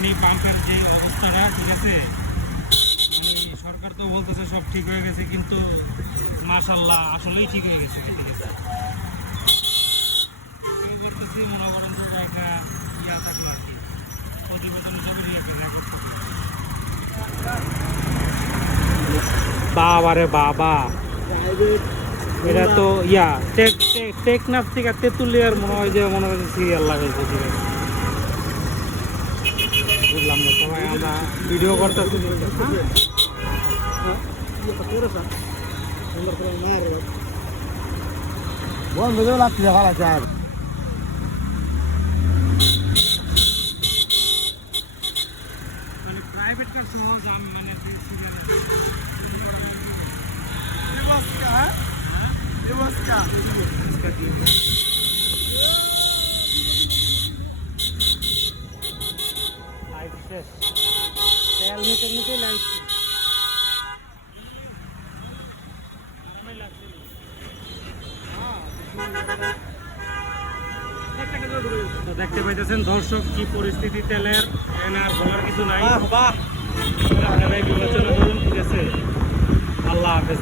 মানে পাম্পের যে অবস্থাটা, ঠিক আছে, মানে সরকার তো বলতেছে সব ঠিক হয়ে গেছে, কিন্তু মাশাআল্লাহ আসলেই ঠিক হয়ে গেছে। ঠিক আছে, এই করতেছি মনে করেন যে একটা ইয়া থাকলো আর কি, প্রতিবেদন হিসাবে রেকর্ড করতে। বাবা রে বাবা, এটা তো ইয়া টেকনাফ থেকে তেঁতুলিয়ার মনে হয় যে মনে হয় সিরিয়াল লাগাইছে। ঠিক আছে, বুঝলাম না, সবাই আমরা ভিডিও করতেছি। বন্ধু লাগছে ভালো আছে। মানে প্রাইভেট কার সহজ আমি মানে লাইট শেষ, তেল নিতে নিতে লাইট দেখতে পাইতেছেন দর্শক কি পরিস্থিতি তেলের, আর বলার কিছু নাই। আপনারাই বিবেচনা করুন। ঠিক আছে, আল্লাহ হাফেজ।